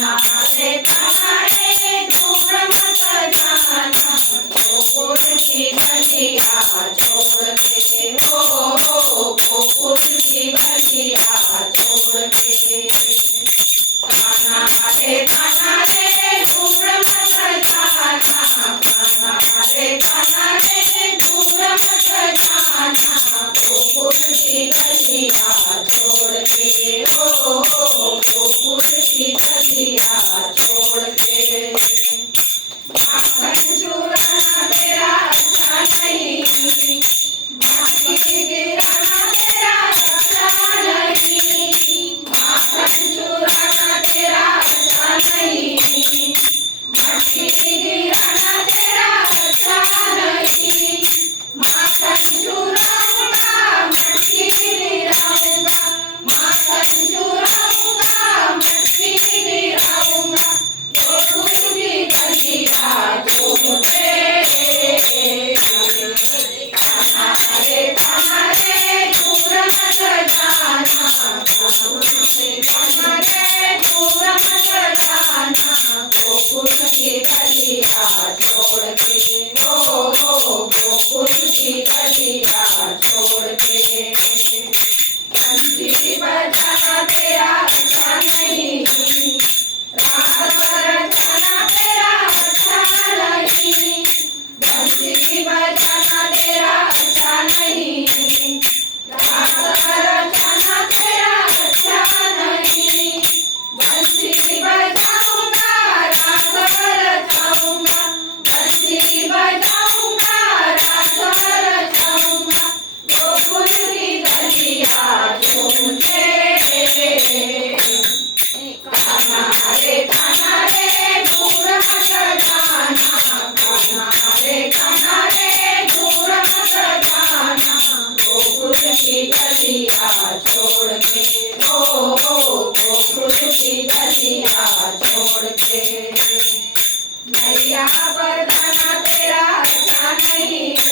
Bye. हँसी धनिया नहीं।